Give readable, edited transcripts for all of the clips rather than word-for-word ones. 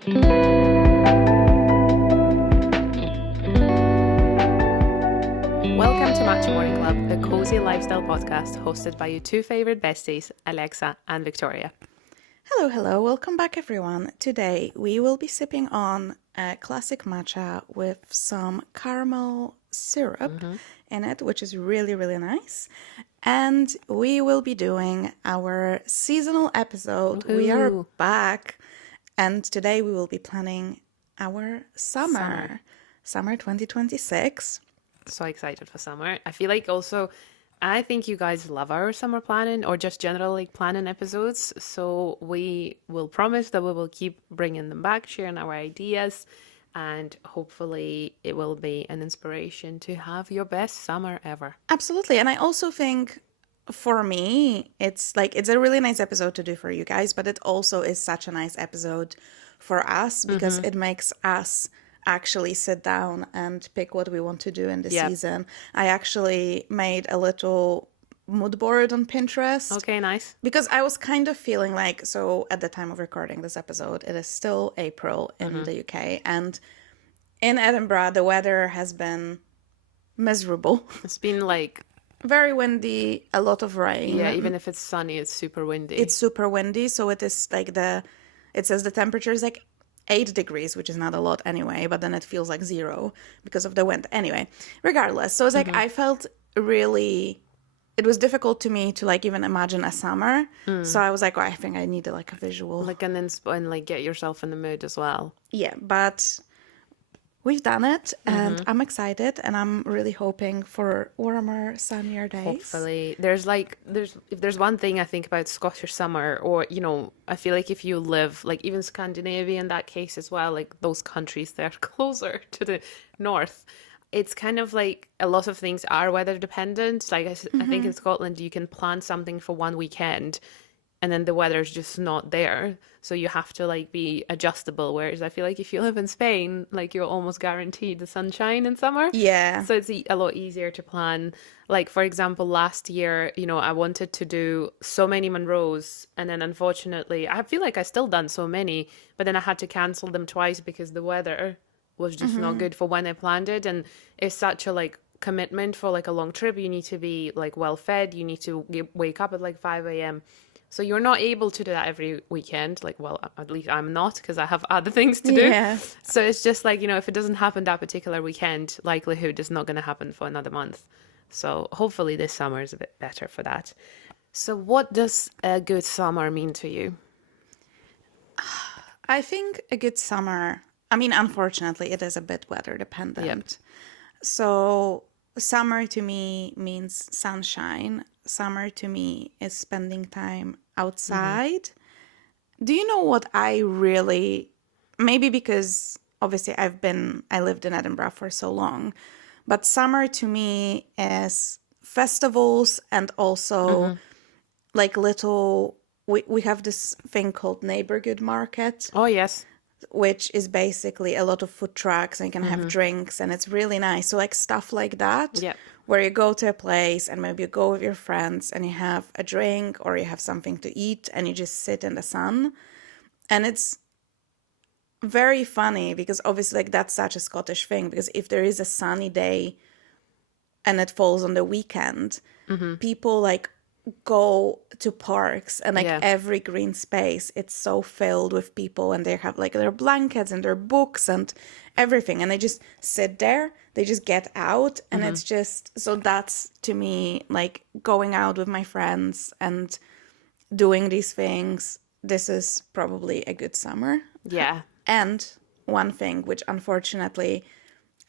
Welcome to Matcha Morning Club, a cozy lifestyle podcast hosted by your two favorite besties, Alexa and Victoria. Hello. Welcome back, everyone. Today, we will be sipping on a classic matcha with some caramel syrup in it, which is really, really nice. And we will be doing our seasonal episode. Woohoo. We are back. And today, we will be planning our summer 2026. So excited for summer. I feel like also, I think you guys love our summer planning or just general like planning episodes. So we will promise that we will keep bringing them back, sharing our ideas, and hopefully it will be an inspiration to have your best summer ever. Absolutely. And I also think for me, it's a really nice episode to do for you guys, but it also is such a nice episode for us because it makes us actually sit down and pick what we want to do in the season. I actually made a little mood board on Pinterest. Okay, nice. Because I was kind of feeling like, so at the time of recording this episode, it is still April in the UK. And in Edinburgh, the weather has been miserable. It's been like, Very windy, a lot of rain. yeah, even if it's sunny, it's super windy. It's super windy. So it is like it says the temperature is like 8 degrees, which is not a lot anyway, but then it feels like 0 because of the wind. Anyway, regardless. So it's like I felt really, it was difficult to me to like even imagine a summer. So I was like, I think I need like a visual. like an inspo and like get yourself in the mood as well. Yeah, but we've done it and I'm excited and I'm really hoping for warmer, sunnier days. Hopefully, if there's one thing I think about Scottish summer, or I feel like if you live like even Scandinavia in that case as well, like those countries that are closer to the north, it's kind of like a lot of things are weather dependent. Like I think in Scotland you can plan something for one weekend, and then the weather's just not there, so you have to like be adjustable. Whereas I feel like if you live in Spain, like you're almost guaranteed the sunshine in summer. Yeah. So it's a lot easier to plan. Like for example, last year, I wanted to do so many Monroes, and then unfortunately, I feel like I still done so many, but then I had to cancel them twice because the weather was just not good for when I planned it, and it's such a like commitment for like a long trip. You need to be like well fed. You need to wake up at like 5 a.m. So you're not able to do that every weekend. Like, well, at least I'm not, because I have other things to do. Yeah. So it's just like, if it doesn't happen that particular weekend, likelihood is not going to happen for another month. So hopefully this summer is a bit better for that. So what does a good summer mean to you? I think a good summer, I mean, unfortunately, it is a bit weather dependent. Yep. So summer to me means sunshine. Summer to me is spending time outside. Do you know what I really, maybe because obviously I lived in Edinburgh for so long, but summer to me is festivals and also like we have this thing called neighborhood market, Oh, yes. which is basically a lot of food trucks and you can have drinks and it's really nice. So like stuff like that, Yep. where you go to a place and maybe you go with your friends and you have a drink or you have something to eat and you just sit in the sun. And it's very funny because obviously like that's such a Scottish thing, because if there is a sunny day and it falls on the weekend, people like go to parks and like every green space, it's so filled with people and they have like their blankets and their books and everything, and they just sit there, they just get out, and it's just, so that's to me like going out with my friends and doing these things. This is probably a good summer. Yeah. And one thing which unfortunately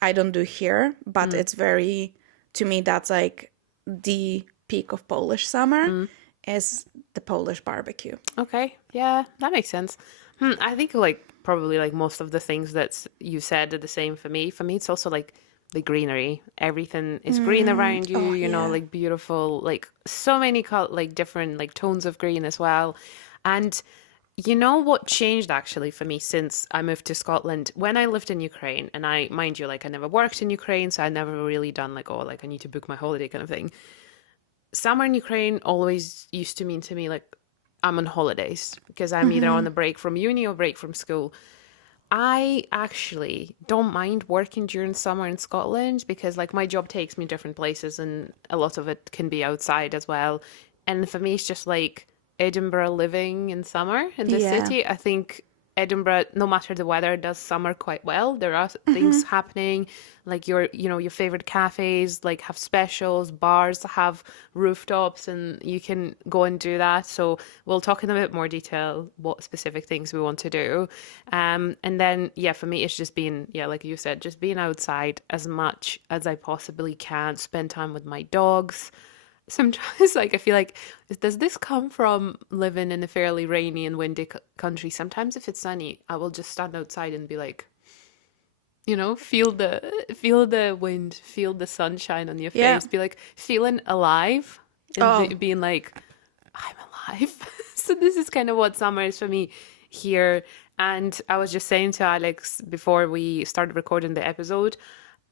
I don't do here, but it's very, to me that's like the peak of Polish summer, is the Polish barbecue. Okay. Yeah, that makes sense. I think like probably like most of the things that you said are the same for me. For me, it's also like the greenery. Everything is green around you, like beautiful, like so many like different like tones of green as well. And you know what changed actually for me since I moved to Scotland? When I lived in Ukraine, and mind you, like I never worked in Ukraine, so I never really done like, oh, like I need to book my holiday kind of thing. Summer in Ukraine always used to mean to me like I'm on holidays, because I'm either on a break from uni or break from school. I actually don't mind working during summer in Scotland because like my job takes me different places and a lot of it can be outside as well. And for me, it's just like Edinburgh living in summer in the Yeah. city. I think Edinburgh, no matter the weather, does summer quite well. There are things happening, like your favorite cafes, like have specials, bars have rooftops, and you can go and do that. So we'll talk in a bit more detail what specific things we want to do. And then yeah, for me, it's just being like you said, just being outside as much as I possibly can, spend time with my dogs. Sometimes, like, I feel like, does this come from living in a fairly rainy and windy country? Sometimes, if it's sunny, I will just stand outside and be like, feel the wind, feel the sunshine on your Yeah. face, be like feeling alive, and Oh, being like, I'm alive. So this is kind of what summer is for me here. And I was just saying to Alex before we started recording the episode,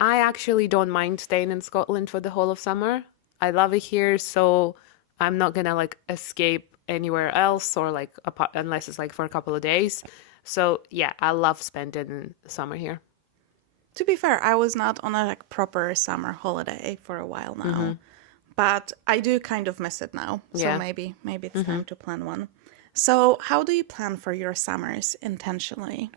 I actually don't mind staying in Scotland for the whole of summer. I love it here, so I'm not gonna like escape anywhere else or like apart unless it's like for a couple of days. So yeah, I love spending summer here. to be fair, I was not on a like proper summer holiday for a while now, but I do kind of miss it now. So Yeah. maybe it's time to plan one. So how do you plan for your summers intentionally?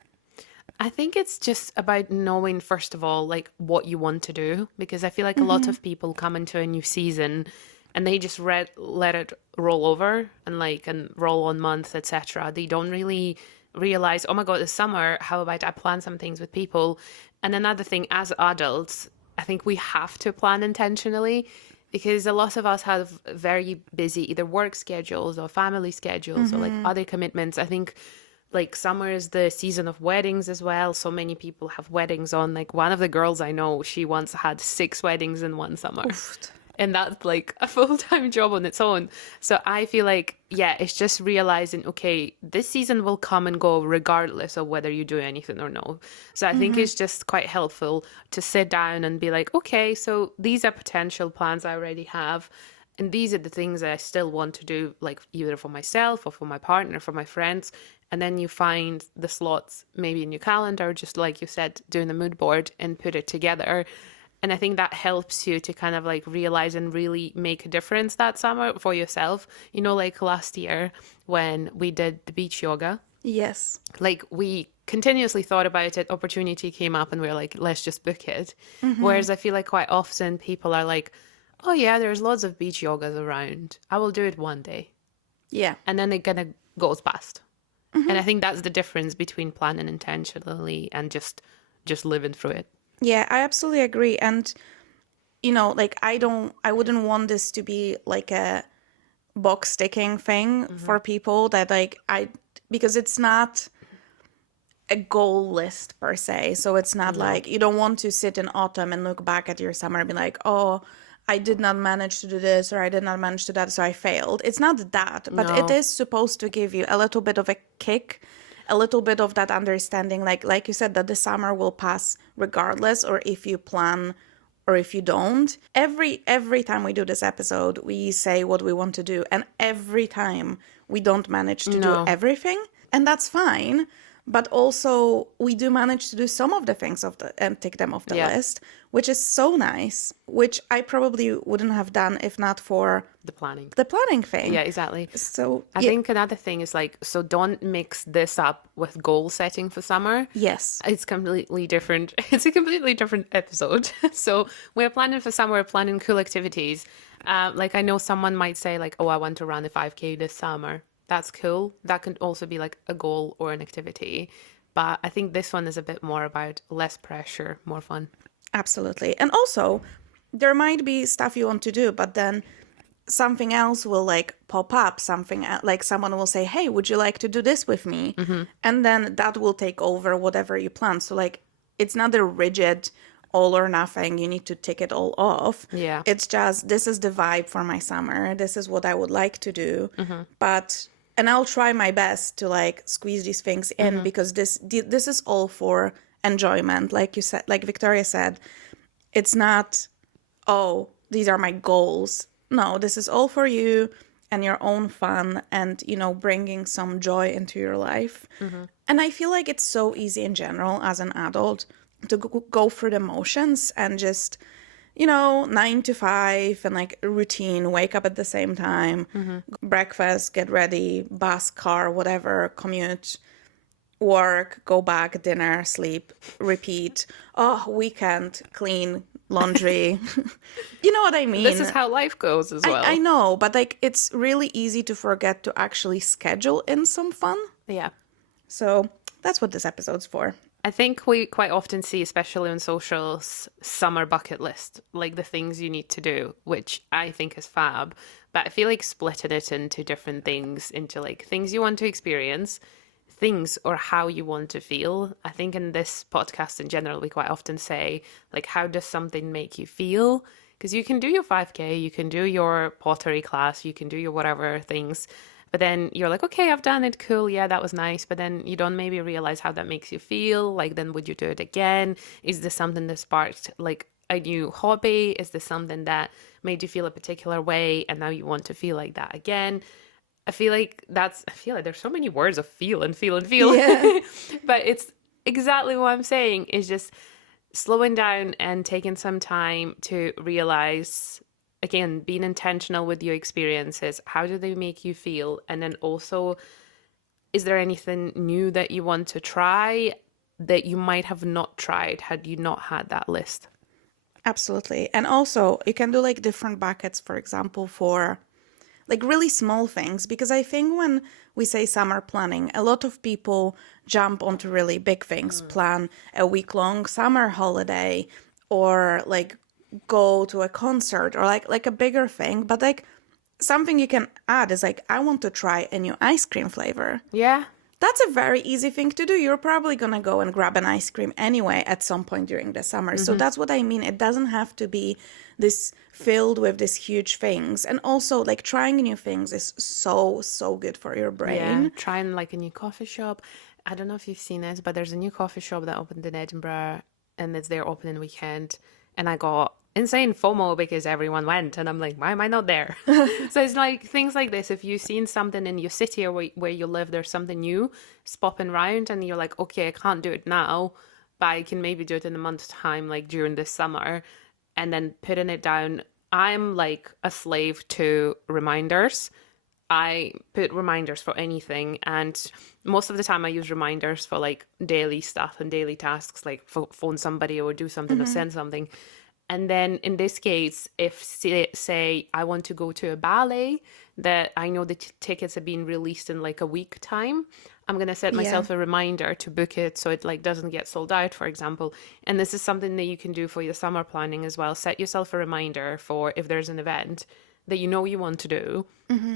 I think it's just about knowing, first of all, like what you want to do, because I feel like a lot of people come into a new season and they just let it roll over and roll on months, etc. They don't really realize, oh my God, it's summer. How about I plan some things with people? And another thing, as adults, I think we have to plan intentionally because a lot of us have very busy either work schedules or family schedules or like other commitments. I think like summer is the season of weddings as well. So many people have weddings on. Like one of the girls I know, she once had 6 weddings in one summer. And that's like a full-time job on its own. So I feel like, yeah, it's just realizing, okay, this season will come and go regardless of whether you do anything or no. So I think it's just quite helpful to sit down and be like, okay, so these are potential plans I already have. And these are the things that I still want to do, like either for myself or for my partner, for my friends. And then you find the slots maybe in your calendar, just like you said, doing a mood board and put it together. And I think that helps you to kind of like realize and really make a difference that summer for yourself. You know, like last year when we did the beach yoga, Yes. like we continuously thought about it, opportunity came up and we were like, let's just book it. Whereas I feel like quite often people are like, oh yeah, there's lots of beach yogas around. I will do it one day. Yeah. And then it kind of goes past. And I think that's the difference between planning intentionally and just living through it. Yeah, I absolutely agree. And like I wouldn't want this to be like a box ticking thing for people that because it's not a goal list per se. So it's not like you don't want to sit in autumn and look back at your summer and be like, oh, I did not manage to do this or I did not manage to do that, so I failed. It's not that, but it No. is supposed to give you a little bit of a kick, a little bit of that understanding, like you said, that the summer will pass regardless, or if you plan or if you don't. Every time we do this episode, we say what we want to do, and every time we don't manage to do No. everything, and that's fine. But also, we do manage to do some of the things and tick them off the Yeah. list, which is so nice, which I probably wouldn't have done if not for The planning. the planning thing. Yeah, exactly. So, I think another thing is like, so don't mix this up with goal setting for summer. yes. It's completely different. It's a completely different episode. So we're planning for summer, we're planning cool activities. Like I know someone might say like, oh, I want to run a 5K this summer. That's cool. That can also be like a goal or an activity. But I think this one is a bit more about less pressure, more fun. Absolutely. And also, there might be stuff you want to do, but then something else will like pop up, like someone will say, hey, would you like to do this with me? And then that will take over whatever you plan. So like, it's not a rigid all or nothing. You need to tick it all off. Yeah. It's just, this is the vibe for my summer. This is what I would like to do. And I'll try my best to like squeeze these things in because this is all for enjoyment. Like you said, like Victoria said, it's not, oh, these are my goals. No, this is all for you and your own fun and, bringing some joy into your life. And I feel like it's so easy in general as an adult to go through the motions and just, 9 to 5 and like routine, wake up at the same time, breakfast, get ready, bus, car, whatever, commute, work, go back, dinner, sleep, repeat. Oh, weekend, clean, laundry. You know what I This is mean? how life goes as I well. know, but like it's really easy to forget to actually schedule in some fun. Yeah. So that's what this episode's for. I think we quite often see, especially on socials, summer bucket list, like the things you need to do, which I think is fab. But I feel like splitting it into different things, into like things you want to experience, things or how you want to feel. I think in this podcast in general, we quite often say, like, how does something make you feel? Because you can do your 5K, you can do your pottery class, you can do your whatever things. But then you're like, okay, I've done it. Cool. Yeah, that was nice. But then you don't maybe realize how that makes you feel. Like, then would you do it again? Is this something that sparked like a new hobby? Is this something that made you feel a particular way and now you want to feel like that again? I feel like there's so many words of feel and feel and feel. Yeah. But it's exactly what I'm saying is just slowing down and taking some time to realize, again, being intentional with your experiences. How do they make you feel? And then also, is there anything new that you want to try that you might have not tried had you not had that list? Absolutely. And also, you can do like different buckets, for example, for like really small things. Because I think when we say summer planning, a lot of people jump onto really big things, plan a week-long summer holiday or like go to a concert or like a bigger thing. But like something you can add is like, I want to try a new ice cream flavor. Yeah. That's a very easy thing to do. You're probably going to go and grab an ice cream anyway at some point during the summer. So that's what I mean. It doesn't have to be this filled with these huge things. And also, like, trying new things is so, so good for your Yeah. brain. Trying like a new coffee shop. I don't know if you've seen it, but there's a new coffee shop that opened in Edinburgh and it's their opening weekend. And I got insane FOMO because everyone went and I'm like, why am I not there? So it's like things like this. If you've seen something in your city or where you live, there's something new, it's popping around and you're like, okay, I can't do it now, but I can maybe do it in a month's time, like during the summer, and then putting it down. I'm like a slave to reminders. I put reminders for anything, and most of the time I use reminders for like daily stuff and daily tasks, like phone somebody or do something or send something. And then in this case, if say I want to go to a ballet that I know the tickets have been released in like a week time, I'm gonna set myself a reminder to book it so it like doesn't get sold out, for example. And this is something that you can do for your summer planning as well. Set yourself a reminder for if there's an event that you know you want to do,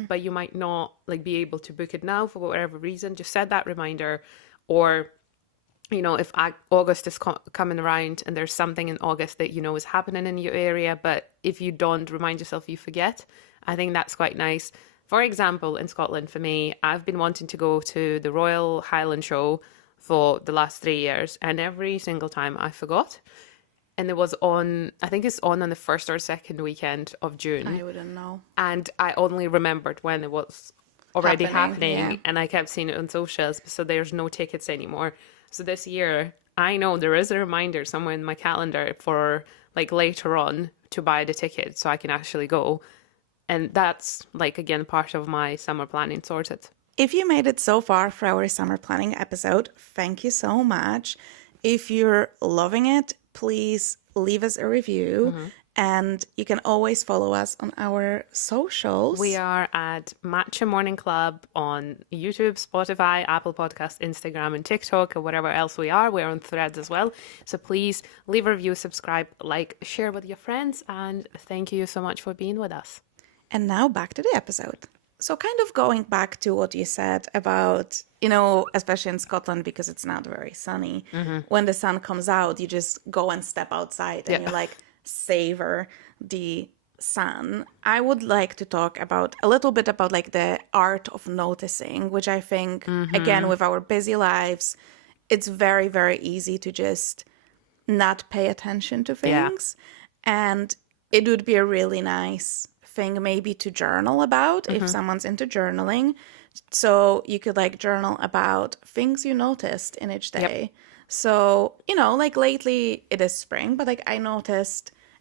but you might not like be able to book it now for whatever reason. Just set that reminder. Or if August is coming around and there's something in August that is happening in your area, but if you don't remind yourself, you forget. I think that's quite nice. For example, in Scotland, for me, I've been wanting to go to the Royal Highland Show for the last 3 years, and every single time I forgot. And it was I think it's on the first or second weekend of June. I wouldn't know. And I only remembered when it was already happening, Yeah. and I kept seeing it on socials, so there's no tickets anymore. So this year, I know there is a reminder somewhere in my calendar for like later on to buy the ticket so I can actually go. And that's like, again, part of my summer planning sorted. If you made it so far for our summer planning episode, thank you so much. If you're loving it, please leave us a review. And you can always follow us on our socials. We are at Matcha Morning Club on YouTube, Spotify, Apple Podcasts, Instagram, and TikTok, or whatever else we are. We're on Threads as well. So please leave a review, subscribe, like, share with your friends. And thank you so much for being with us. And now back to the episode. So kind of going back to what you said about, especially in Scotland, because it's not very sunny, when the sun comes out, you just go and step outside and you like savor the sun. I would like to talk a little bit about like the art of noticing, which I think, again, with our busy lives, it's very, very easy to just not pay attention to things. And it would be a really nice thing maybe to journal about if someone's into journaling, So you could like journal about things you noticed in each Yep. day. So, like lately it is spring, but like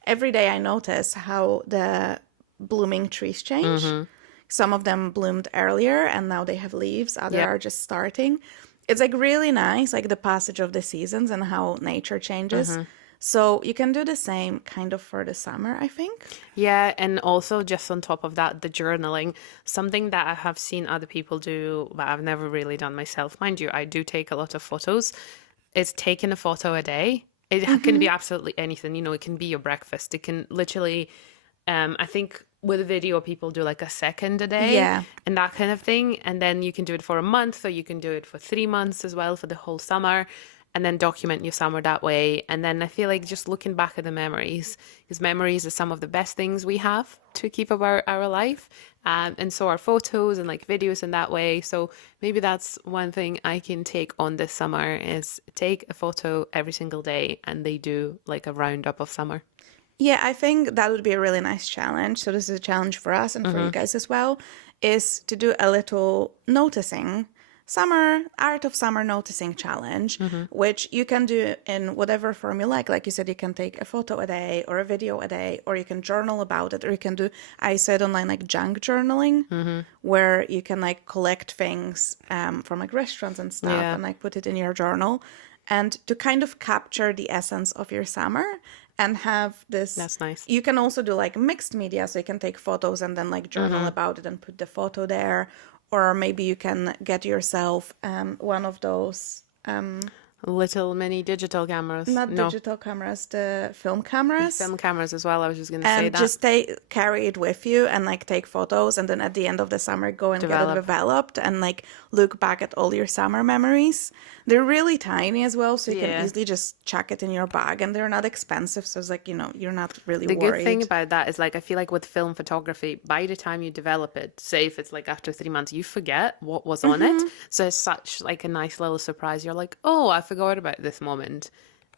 every day I notice how the blooming trees change. Mm-hmm. Some of them bloomed earlier and now they have leaves, other Yep. are just starting. It's like really nice, like the passage of the seasons and how nature changes. Mm-hmm. So you can do the same kind of for the summer, I think. Yeah, and also just on top of that, the journaling, something that I have seen other people do, but I've never really done myself. Mind you, I do take a lot of photos. It's taking a photo a day. It can be absolutely anything. It can be your breakfast. It can literally, I think with a video, people do like a second a day Yeah. and that kind of thing. And then you can do it for a month, or you can do it for 3 months as well, for the whole summer, and then document your summer that way. And then I feel like just looking back at the memories, because memories are some of the best things we have to keep of our life. And so are photos and like videos in that way. So maybe that's one thing I can take on this summer, is take a photo every single day, and they do like a roundup of summer. Yeah, I think that would be a really nice challenge. So this is a challenge for us and for you guys as well, is to do a little noticing art of summer noticing challenge, which you can do in whatever form you like. Like you said, you can take a photo a day or a video a day, or you can journal about it, or you can do, I said online, like junk journaling, where you can like collect things from like restaurants and stuff Yeah. and like put it in your journal, and to kind of capture the essence of your summer and have this. That's nice. You can also do like mixed media, so you can take photos and then like journal about it and put the photo there, or maybe you can get yourself one of those Little mini digital cameras. not No, digital cameras, the film cameras, film cameras as well. I was just going to say and that. just carry it with you and like take photos, and then at the end of the summer go and get it Develop. developed and like look back at all your summer memories. They're really tiny as well, so you Yeah. can easily just chuck it in your bag, and they're not expensive, so it's like you're not really The worried. good thing about that is, like, I feel like with film photography, by the time you develop it, say if it's like after 3 months, you forget what was on it. So it's such like a nice little surprise. You're like, oh, I forgot about this moment.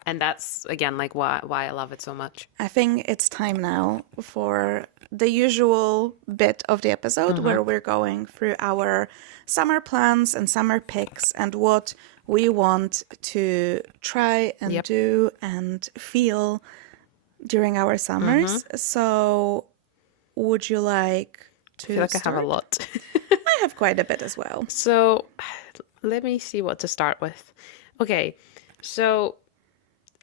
And that's again like why I love it so much. I think it's time now for the usual bit of the episode where we're going through our summer plans and summer picks and what we want to try and Yep. do and feel during our summers. So, would you like I to feel like I have a start? lot. I have quite a bit as well. So let me see what to start with. Okay, so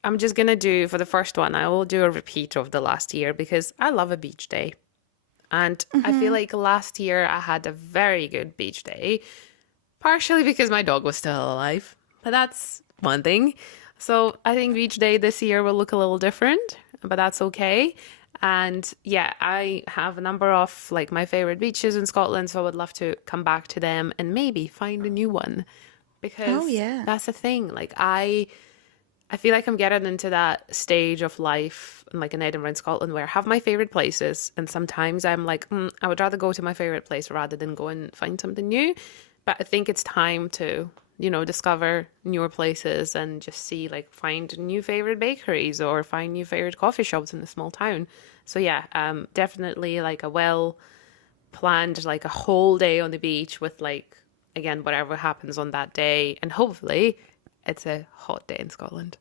I'm just gonna do, for the first one, I will do a repeat of the last year because I love a beach day. And I feel like last year I had a very good beach day, partially because my dog was still alive, but that's one thing. So I think beach day this year will look a little different, but that's okay. And yeah, I have a number of like my favorite beaches in Scotland, so I would love to come back to them and maybe find a new one, because Oh, yeah. that's the thing. Like I feel like I'm getting into that stage of life, like in Edinburgh and Scotland, where I have my favorite places, and sometimes I'm like, I would rather go to my favorite place rather than go and find something new. But I think it's time to, discover newer places and just see, like, find new favorite bakeries or find new favorite coffee shops in a small town. So yeah, definitely like a well planned, like a whole day on the beach with like, again, whatever happens on that day, and hopefully it's a hot day in Scotland.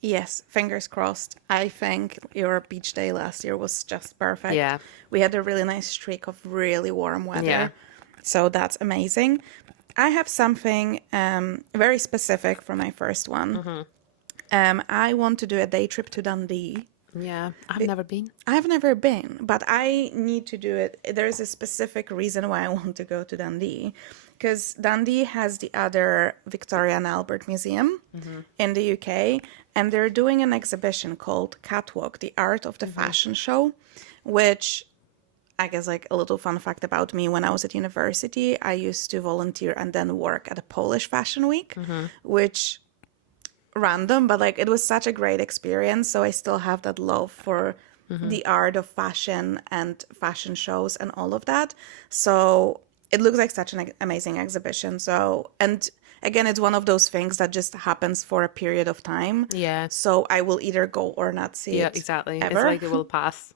Yes, fingers crossed. I think your beach day last year was just perfect. Yeah. We had a really nice streak of really warm weather. Yeah. So that's amazing. I have something very specific for my first one. I want to do a day trip to Dundee. Yeah, I've never been. I've never been, but I need to do it. There's a specific reason why I want to go to Dundee, because Dundee has the other Victoria and Albert Museum in the UK, and they're doing an exhibition called Catwalk, the Art of the Fashion Show, which I guess like a little fun fact about me, when I was at university, I used to volunteer and then work at a Polish fashion week, which random, but like it was such a great experience. So I still have that love for the art of fashion and fashion shows and all of that. So it looks like such an amazing exhibition. So, and again, it's one of those things that just happens for a period of time. Yeah. So I will either go or not see Yeah, it. exactly. Ever. It's like it will pass.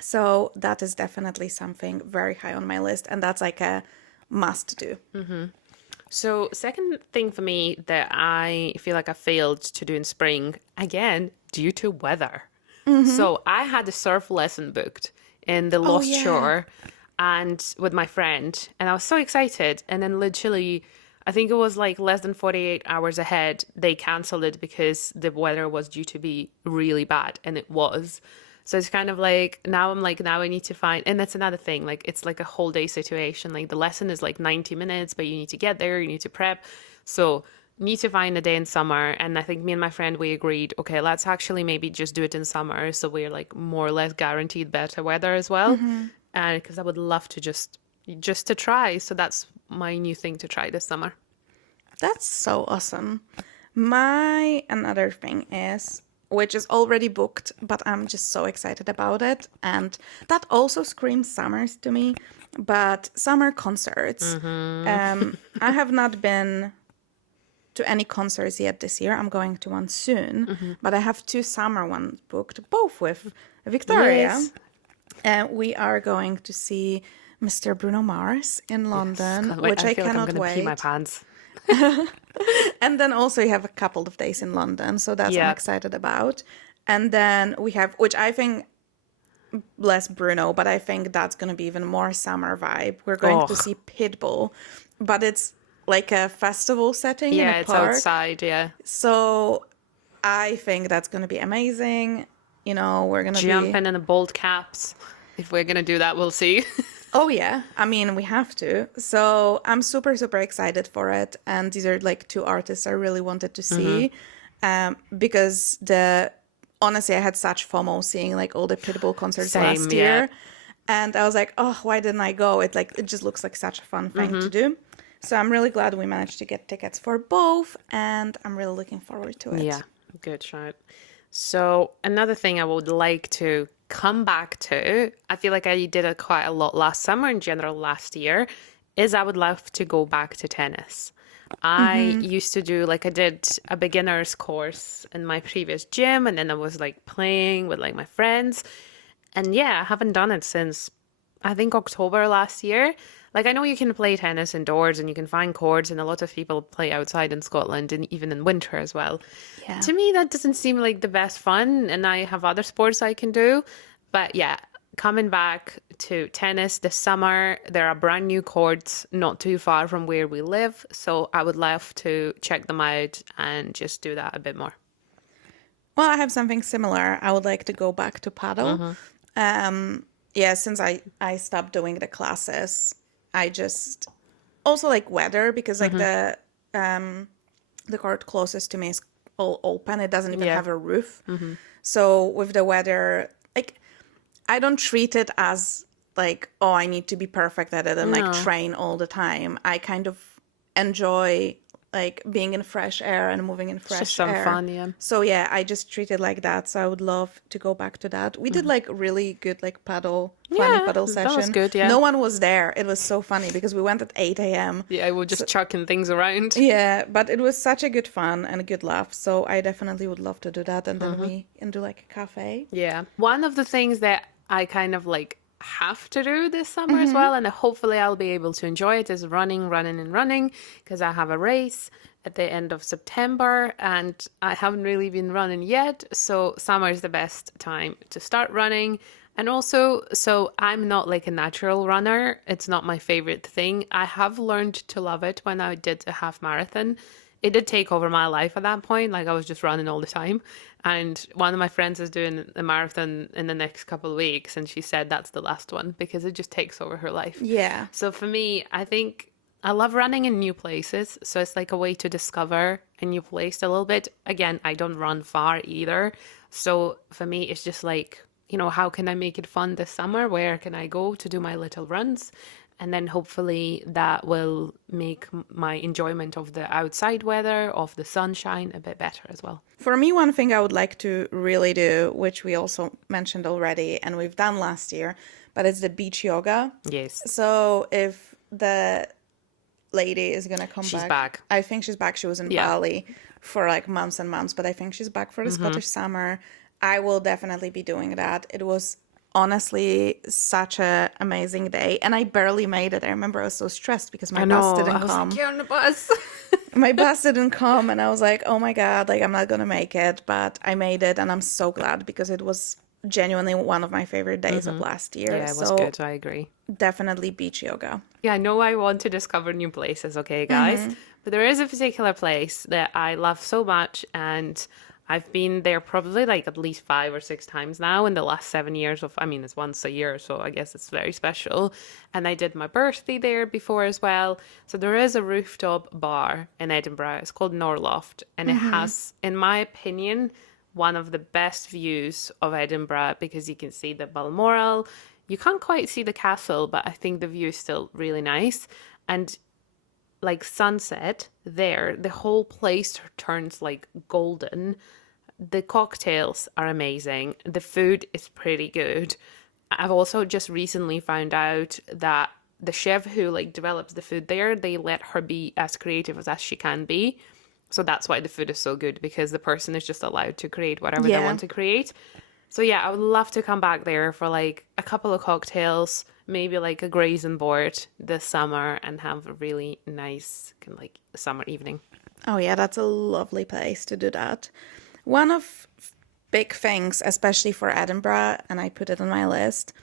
So that is definitely something very high on my list. And that's like a must do. So, second thing for me that I feel like I failed to do in spring, again, due to weather. So, I had a surf lesson booked in the Oh Lost yeah. Shore and with my friend, and I was so excited. And then, literally, I think it was like less than 48 hours ahead, they canceled it because the weather was due to be really bad, and it was. So it's kind of like now I'm like, now I need to find, and that's another thing. Like it's like a whole day situation. Like the lesson is like 90 minutes, but you need to get there, you need to prep. So need to find a day in summer. And I think me and my friend, we agreed, okay, let's actually maybe just do it in summer. So we're like more or less guaranteed better weather as well. And because I would love to just to try. So that's my new thing to try this summer. That's so awesome. My another thing is, which is already booked, but I'm just so excited about it. And that also screams summers to me, but summer concerts. I have not been to any concerts yet this year. I'm going to one soon, but I have 2 summer ones booked, both with Victoria. Yes. And we are going to see Mr. Bruno Mars in London, Can't wait. which I I feel like I'm cannot gonna pee my wait. pants. And then also you have a couple of days in London, so that's I'm Yeah. excited about. And then we have, which I think less Bruno, but I think that's going to be even more summer vibe. We're going to Oh, see Pitbull, but it's like a festival setting in a yeah, it's park. outside. Yeah. So I think that's going to be amazing. You know, we're going to be. Jumping in the bold caps. If we're gonna do that, we'll see. Oh, yeah. I mean, we have to. So I'm super, super excited for it. And these are like 2 artists I really wanted to see. Because honestly, I had such FOMO seeing like all the Pitbull concerts Same, last yeah. year. And I was like, oh, why didn't I go? It just looks like such a fun thing to do. So I'm really glad we managed to get tickets for both. And I'm really looking forward to it. Yeah, good shot. So another thing I would like to come back to, I feel like I did it quite a lot last summer, in general last year, is I would love to go back to tennis. I used to do like I did a beginner's course in my previous gym, and then I was like playing with like my friends. And yeah, I haven't done it since I think October last year. Like I know you can play tennis indoors and you can find courts, and a lot of people play outside in Scotland and even in winter as well. Yeah. To me, that doesn't seem like the best fun, and I have other sports I can do. But yeah, coming back to tennis this summer, there are brand new courts not too far from where we live. So I would love to check them out and just do that a bit more. Well, I have something similar. I would like to go back to paddle. Yeah, since I stopped doing the classes, I just also like weather because like the court closest to me is all open. It doesn't even Yeah. have a roof. So with the weather, like I don't treat it as like, oh, I need to be perfect at it and like train all the time. I kind of enjoy like being in fresh air and moving in fresh Just some air. fun, yeah. So yeah, I just treat it like that. So I would love to go back to that. We did like really good like funny Yeah, paddle that session. was good, yeah. No one was there. It was so funny because we went at 8 a.m. Yeah, we're just chucking things around. Yeah, but it was such a good fun and a good laugh. So I definitely would love to do that. And then we can do like a cafe. Yeah. One of the things that I kind of like have to do this summer as well, and hopefully I'll be able to enjoy it, is running, because I have a race at the end of September and I haven't really been running yet. So summer is the best time to start running. And also, so I'm not like a natural runner. It's not my favorite thing. I have learned to love it when I did a half marathon. It did take over my life at that point. Like I was just running all the time. And one of my friends is doing a marathon in the next couple of weeks. And she said that's the last one because it just takes over her life. Yeah. So for me, I think I love running in new places. So it's like a way to discover a new place a little bit. Again, I don't run far either. So for me, it's just like, you know, how can I make it fun this summer? Where can I go to do my little runs? And then hopefully that will make my enjoyment of the outside weather, of the sunshine, a bit better as well. For me, one thing I would like to really do, which we also mentioned already and we've done last year, but it's the beach yoga. Yes. So if the lady is going to come She's back. back. I think she's back. She was in Bali for like months and months, but I think she's back for the Scottish summer. I will definitely be doing that. It was honestly such a amazing day. And I barely made it. I remember I was so stressed because my I bus know. didn't I was like, come. you're on the bus. My bus didn't come, and I was like, oh my God, like I'm not gonna make it. But I made it, and I'm so glad because it was genuinely one of my favorite days of last year. Yeah, it was So good. I agree. definitely beach yoga. Yeah, I know I want to discover new places, okay, guys? But there is a particular place that I love so much, and I've been there probably like at least 5 or 6 times now in the last 7 years of, I mean, it's once a year, so I guess it's very special. And I did my birthday there before as well. So there is a rooftop bar in Edinburgh. It's called Norloft, and it has, in my opinion, one of the best views of Edinburgh because you can see the Balmoral. You can't quite see the castle, but I think the view is still really nice. And like sunset there, the whole place turns like golden. The cocktails are amazing. The food is pretty good. I've also just recently found out that the chef who like develops the food there, they let her be as creative as she can be. So that's why the food is so good because the person is just allowed to create whatever they Yeah. want to create. So yeah, I would love to come back there for like a couple of cocktails, maybe like a grazing board this summer and have a really nice kind of like summer evening. Oh yeah, that's a lovely place to do that. One of big things, especially for Edinburgh, and I put it on my list,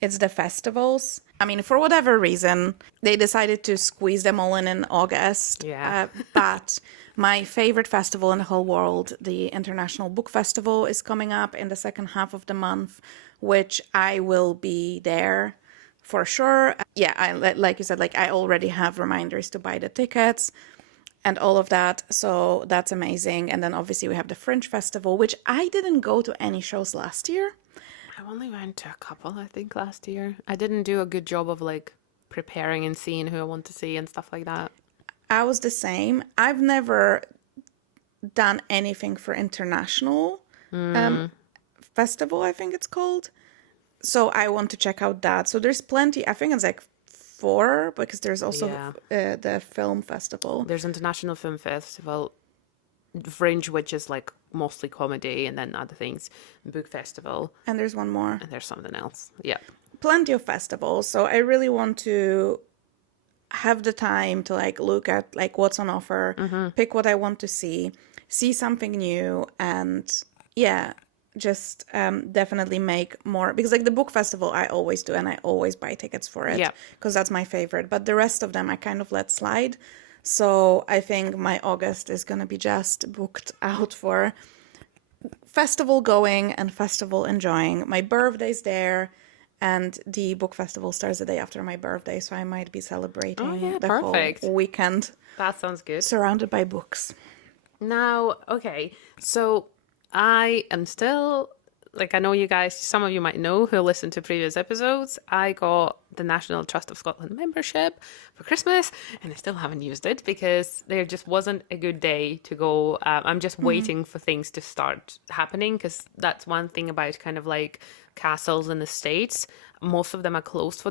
it's the festivals. I mean, for whatever reason, they decided to squeeze them all in August. Yeah. But my favorite festival in the whole world, the International Book Festival, is coming up in the second half of the month, which I will be there for sure. Yeah, like you said, like I already have reminders to buy the tickets and all of that. So that's amazing. And then obviously we have the Fringe Festival, which I didn't go to any shows last year. I only went to a couple, I think, last year. I didn't do a good job of like preparing and seeing who I want to see and stuff like that. I was the same. I've never done anything for international festival, I think it's called. So I want to check out that. So there's plenty. I think it's like 4 because there's also Yeah. the film festival. There's International Film Festival, Fringe, which is like mostly comedy, and then other things, Book Festival, And there's one more. and there's something else. Yeah. Plenty of festivals. So I really want to have the time to like look at like what's on offer, pick what I want to see something new, and yeah, just definitely make more because like the book festival I always do and I always buy tickets for it Yeah. because that's my favorite. But the rest of them I kind of let slide. So I think my August is gonna be just booked out for festival going and festival enjoying. My birthday's there. And the book festival starts the day after my birthday, so I might be celebrating Oh, yeah, the perfect. whole weekend That sounds good. surrounded by books. Now, okay, so I am still, like, I know you guys, some of you might know who listened to previous episodes. I got the National Trust of Scotland membership for Christmas, and I still haven't used it because there just wasn't a good day to go. I'm just waiting for things to start happening because that's one thing about kind of like castles in the States. Most of them are closed for the